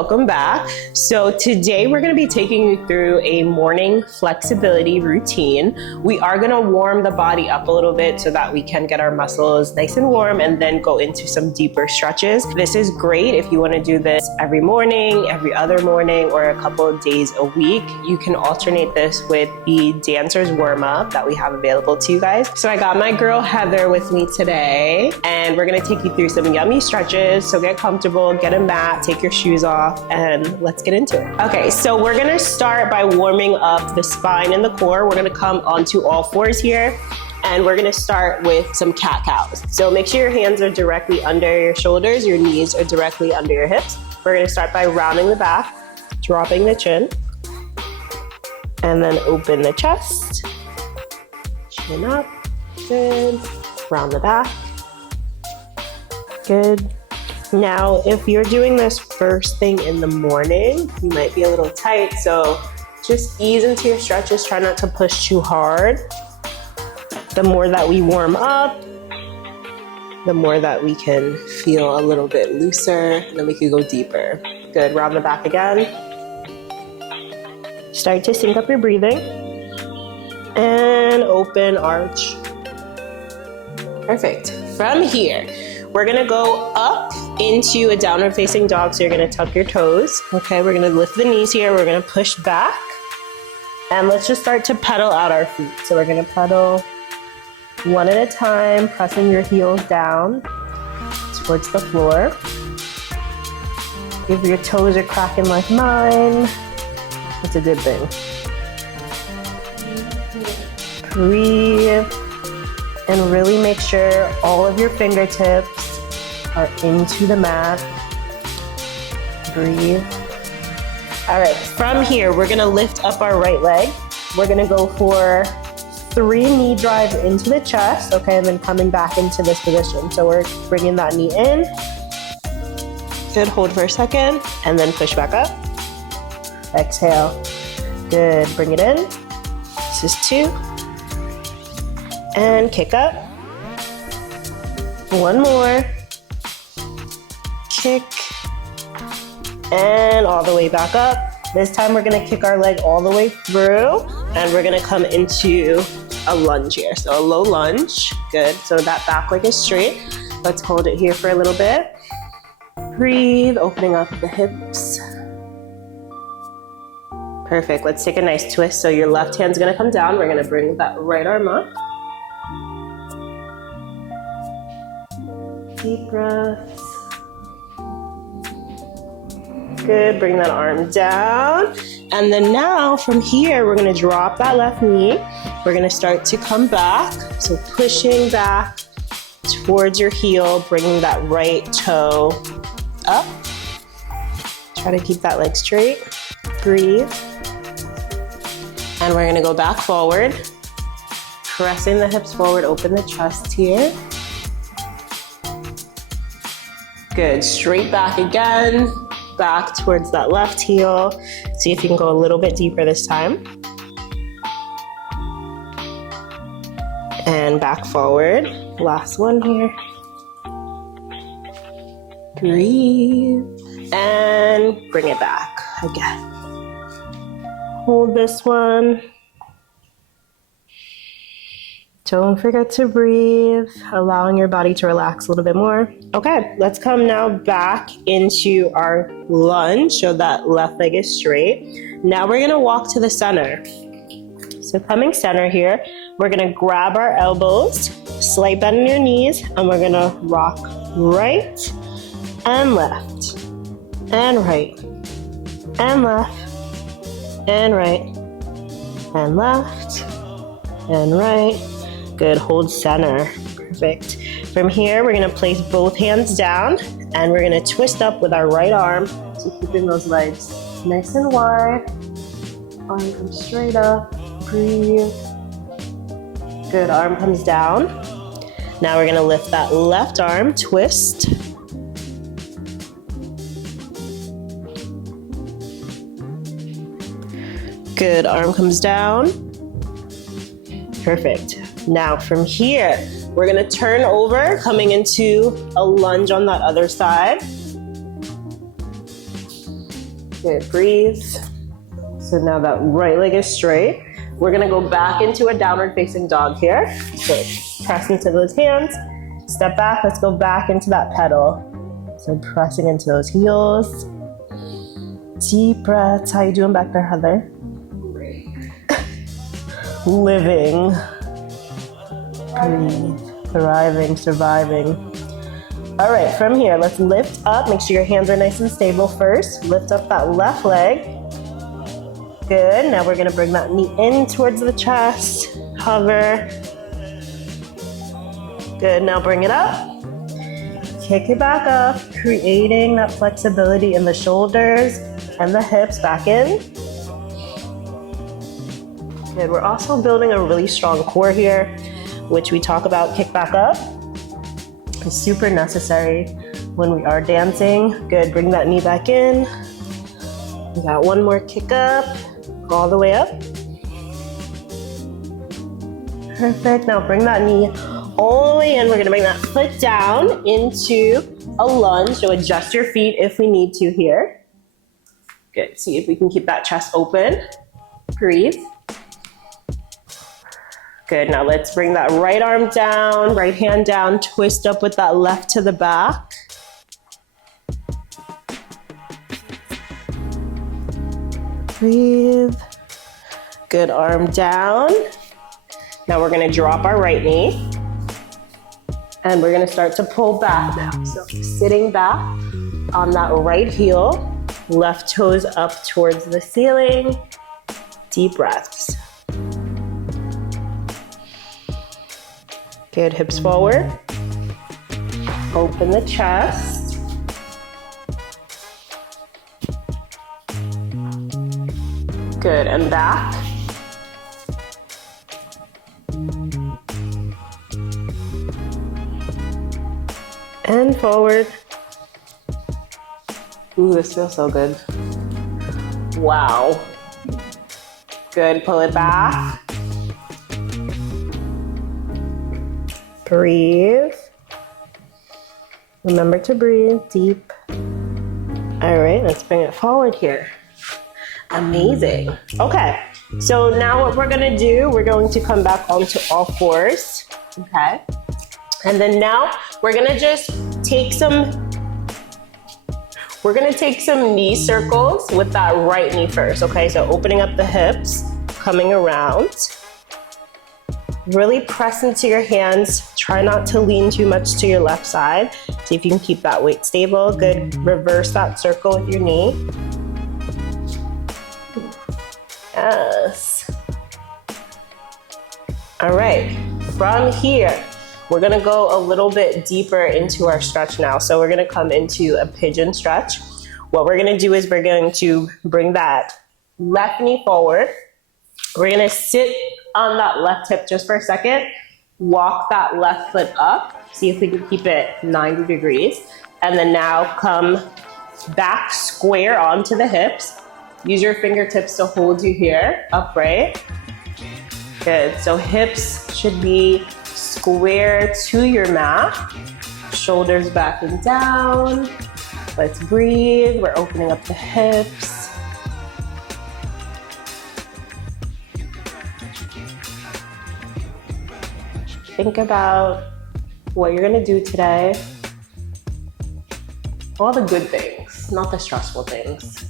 welcome back. So today we're going to be taking you through a morning flexibility routine. We are going to warm the body up a little bit so that we can get our muscles nice and warm and then go into some deeper stretches. This is great if you want to do this every morning, every other morning, or a couple of days a week. You can alternate this with the dancer's warm up that we have available to you guys. So I got my girl Heather with me today, and we're going to take you through some yummy stretches. So get comfortable, get a mat, take your shoes off, and let's get into it. Okay, so we're gonna start by warming up the spine and the core. We're gonna come onto all fours here, and we're gonna start with some cat-cows. So make sure your hands are directly under your shoulders, your knees are directly under your hips. We're gonna start by rounding the back, dropping the chin, and then open the chest, chin up, good, round the back, good. Now, if you're doing this first thing in the morning, you might be a little tight, so just ease into your stretches. Try not to push too hard. The more that we warm up, the more that we can feel a little bit looser, and then we can go deeper. Good, round the back again. Start to sync up your breathing. And open arch. Perfect. From here, we're gonna go up into a downward facing dog. So you're gonna tuck your toes. Okay, we're gonna lift the knees here. We're gonna push back. And let's just start to pedal out our feet. So we're gonna pedal one at a time, pressing your heels down towards the floor. If your toes are cracking like mine, it's a good thing. Breathe. And really make sure all of your fingertips are into the mat. Breathe. All right, from here, we're gonna lift up our right leg. We're gonna go for 3 knee drives into the chest, okay, and then coming back into this position. So we're bringing that knee in. Good, hold for a second, and then push back up. Exhale. Good, bring it in. This is 2. And kick up. 1 more. Kick. And all the way back up. This time we're gonna kick our leg all the way through, and we're gonna come into a lunge here. So a low lunge. Good. So that back leg is straight. Let's hold it here for a little bit. Breathe, opening up the hips. Perfect. Let's take a nice twist. So your left hand's gonna come down. We're gonna bring that right arm up. Deep breaths. Good, bring that arm down. And then now from here, we're gonna drop that left knee. We're gonna start to come back. So pushing back towards your heel, bringing that right toe up. Try to keep that leg straight. Breathe. And we're gonna go back forward. Pressing the hips forward, open the chest here. Good, straight back again, back towards that left heel. See if you can go a little bit deeper this time. And back forward, last one here. Breathe, and bring it back again. Hold this one. Don't forget to breathe, allowing your body to relax a little bit more. Okay, let's come now back into our lunge so that left leg is straight. Now we're gonna walk to the center. So coming center here, we're gonna grab our elbows, slight bend in your knees, and we're gonna rock right and left, and right, and left, and right, and left, and right. Good, hold center. Perfect. From here, we're gonna place both hands down, and we're gonna twist up with our right arm. So keeping those legs nice and wide. Arm comes straight up, breathe. Good, arm comes down. Now we're gonna lift that left arm, twist. Good, arm comes down. Perfect. Now from here, we're gonna turn over, coming into a lunge on that other side. Good, breathe. So now that right leg is straight. We're gonna go back into a downward facing dog here. So press into those hands, step back, let's go back into that pedal. So pressing into those heels. Deep breaths. How you doing back there, Heather? Great. Living. Breathe. Thriving, surviving. All right, from here, let's lift up. Make sure your hands are nice and stable first. Lift up that left leg. Good, now we're gonna bring that knee in towards the chest. Hover. Good, now bring it up. Kick it back up, creating that flexibility in the shoulders and the hips back in. Good, we're also building a really strong core here, which we talk about kick back up. It's super necessary when we are dancing. Good, bring that knee back in. We got one more kick up, all the way up. Perfect, now bring that knee all the way in. We're gonna bring that foot down into a lunge, so adjust your feet if we need to here. Good, see if we can keep that chest open. Breathe. Good, now let's bring that right arm down, right hand down, twist up with that left to the back. Breathe. Good, arm down. Now we're gonna drop our right knee. And we're gonna start to pull back now. So sitting back on that right heel, left toes up towards the ceiling. Deep breaths. Good, hips forward. Open the chest. Good, and back. And forward. Ooh, this feels so good. Wow. Good, pull it back. Breathe. Remember to breathe deep. All right, let's bring it forward here. Amazing. Okay, so now what we're gonna do, we're going to come back onto all fours, okay? And then now we're gonna just take some knee circles with that right knee first, okay? So opening up the hips, coming around. Really press into your hands. Try not to lean too much to your left side. See if you can keep that weight stable. Good, reverse that circle with your knee. Yes. All right, from here, we're gonna go a little bit deeper into our stretch now. So we're gonna come into a pigeon stretch. What we're gonna do is we're going to bring that left knee forward. We're gonna sit on that left hip just for a second. Walk that left foot up. See if we can keep it 90 degrees. And then now come back square onto the hips. Use your fingertips to hold you here, upright. Good, so hips should be square to your mat. Shoulders back and down. Let's breathe, we're opening up the hips. Think about what you're gonna do today. All the good things, not the stressful things.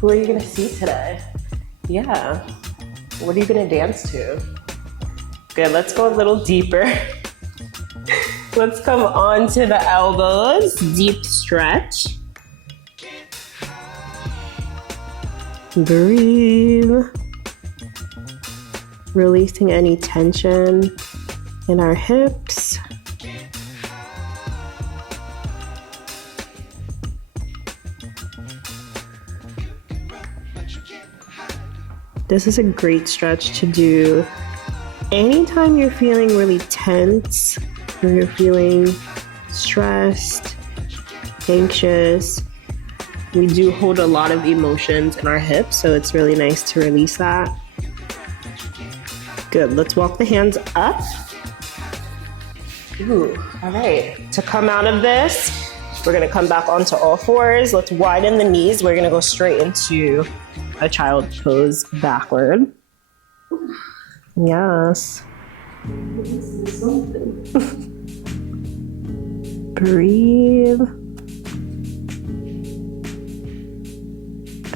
Who are you gonna see today? Yeah, what are you gonna dance to? Good, let's go a little deeper. Let's come onto the elbows, deep stretch. Breathe. Releasing any tension in our hips. This is a great stretch to do anytime you're feeling really tense, or you're feeling stressed, anxious. We do hold a lot of emotions in our hips, so it's really nice to release that. Good, let's walk the hands up. Ooh, all right. To come out of this, We're gonna come back onto all fours. Let's widen the knees. We're gonna go straight into a child's pose backward. Yes. Breathe.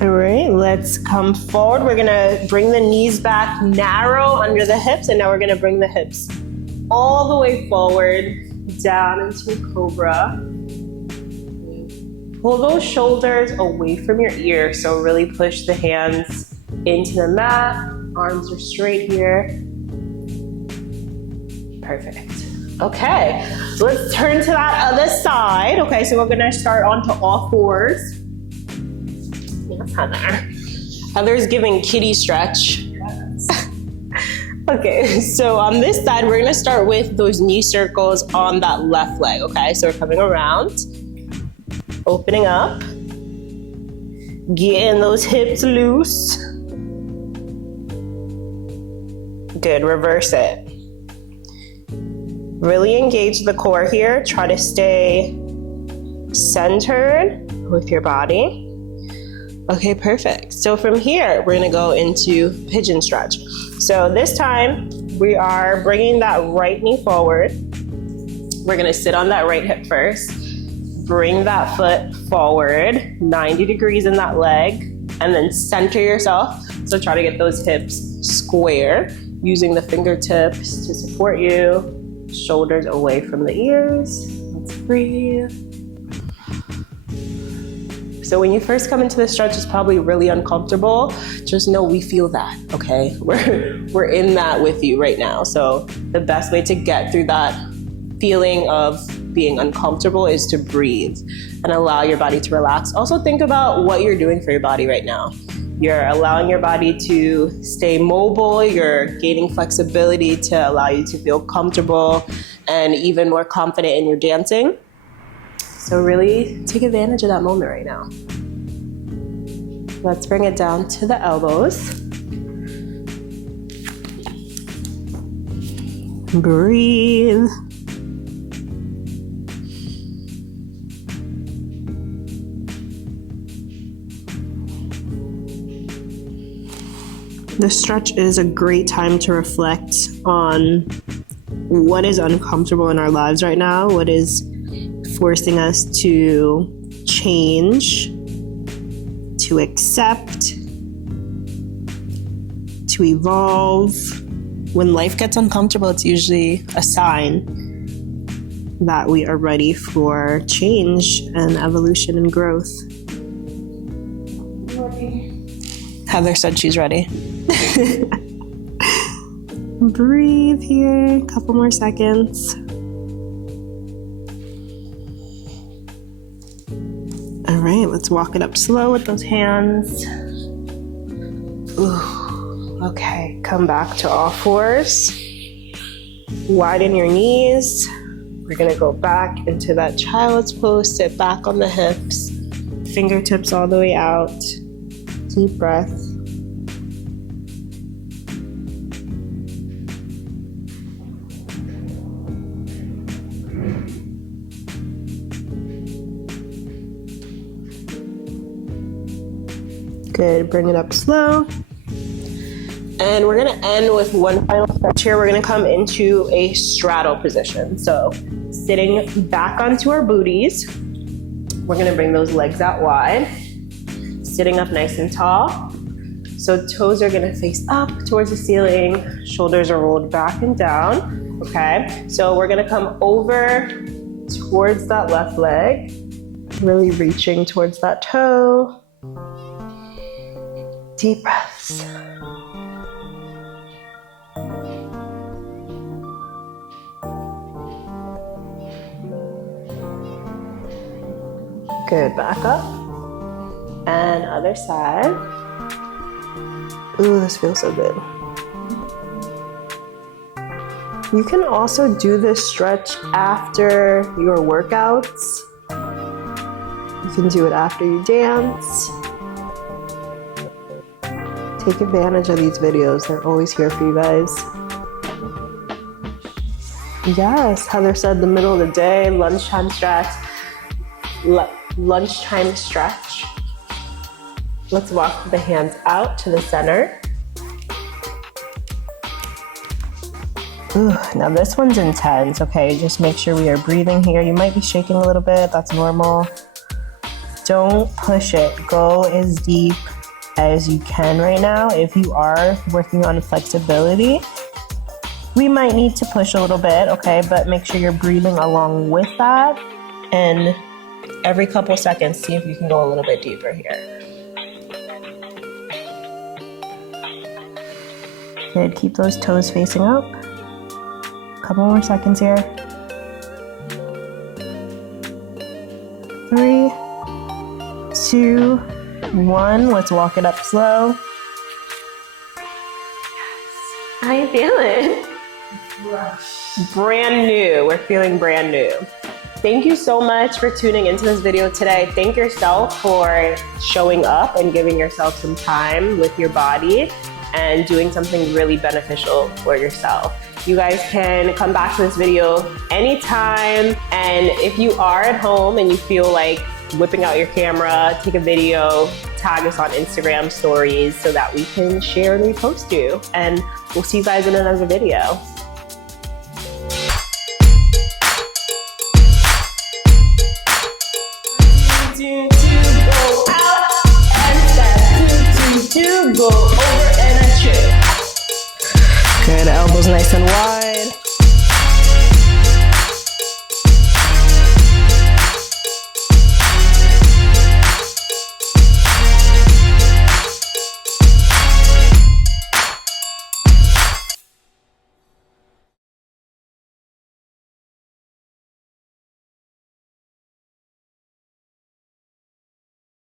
All right, let's come forward. We're gonna bring the knees back narrow under the hips, and now we're gonna bring the hips all the way forward, down into Cobra. Pull those shoulders away from your ears, so really push the hands into the mat. Arms are straight here. Perfect. Okay, so let's turn to that other side. Okay, so we're gonna start onto all fours. Yes, Heather. Heather's giving kitty stretch. Yes. Okay, so on this side, we're gonna start with those knee circles on that left leg, okay? So we're coming around, opening up, getting those hips loose. Good, reverse it. Really engage the core here. Try to stay centered with your body. Okay, perfect. So from here, we're gonna go into pigeon stretch. So this time, we are bringing that right knee forward. We're gonna sit on that right hip first. Bring that foot forward, 90 degrees in that leg, and then center yourself. So try to get those hips square, using the fingertips to support you. Shoulders away from the ears. Let's breathe. So when you first come into the stretch, it's probably really uncomfortable. Just know we feel that, okay? We're in that with you right now. So the best way to get through that feeling of being uncomfortable is to breathe and allow your body to relax. Also think about what you're doing for your body right now. You're allowing your body to stay mobile. You're gaining flexibility to allow you to feel comfortable and even more confident in your dancing. So really take advantage of that moment right now. Let's bring it down to the elbows. Breathe. The stretch is a great time to reflect on what is uncomfortable in our lives right now, what is forcing us to change, to accept, to evolve. When life gets uncomfortable, it's usually a sign that we are ready for change and evolution and growth. Heather said she's ready. Breathe here, a couple more seconds. All right, let's walk it up slow with those hands. Ooh, okay, come back to all fours. Widen your knees. We're gonna go back into that child's pose, sit back on the hips, fingertips all the way out. Deep breath. Good, bring it up slow. And we're gonna end with one final stretch here. We're gonna come into a straddle position. So sitting back onto our booties, we're gonna bring those legs out wide. Sitting up nice and tall. So toes are gonna face up towards the ceiling, shoulders are rolled back and down, okay? So we're gonna come over towards that left leg, really reaching towards that toe. Deep breaths. Good, back up. And other side. Ooh, this feels so good. You can also do this stretch after your workouts. You can do it after you dance. Take advantage of these videos. They're always here for you guys. Yes, Heather said the middle of the day, lunchtime stretch. lunchtime stretch. Let's walk the hands out to the center. Ooh, now this one's intense, okay? Just make sure we are breathing here. You might be shaking a little bit, that's normal. Don't push it. Go as deep as you can right now. If you are working on flexibility, we might need to push a little bit, okay? But make sure you're breathing along with that. And every couple seconds, see if you can go a little bit deeper here. Good, keep those toes facing up. Couple more seconds here. 3, 2, 1. Let's walk it up slow. How you feeling? Brand new. We're feeling brand new. Thank you so much for tuning into this video today. Thank yourself for showing up and giving yourself some time with your body and doing something really beneficial for yourself. You guys can come back to this video anytime, and if you are at home and you feel like whipping out your camera, take a video, tag us on Instagram stories so that we can share and repost you. And we'll see you guys in another video. Go out and step. Go over and a trip. Good, elbows nice and wide.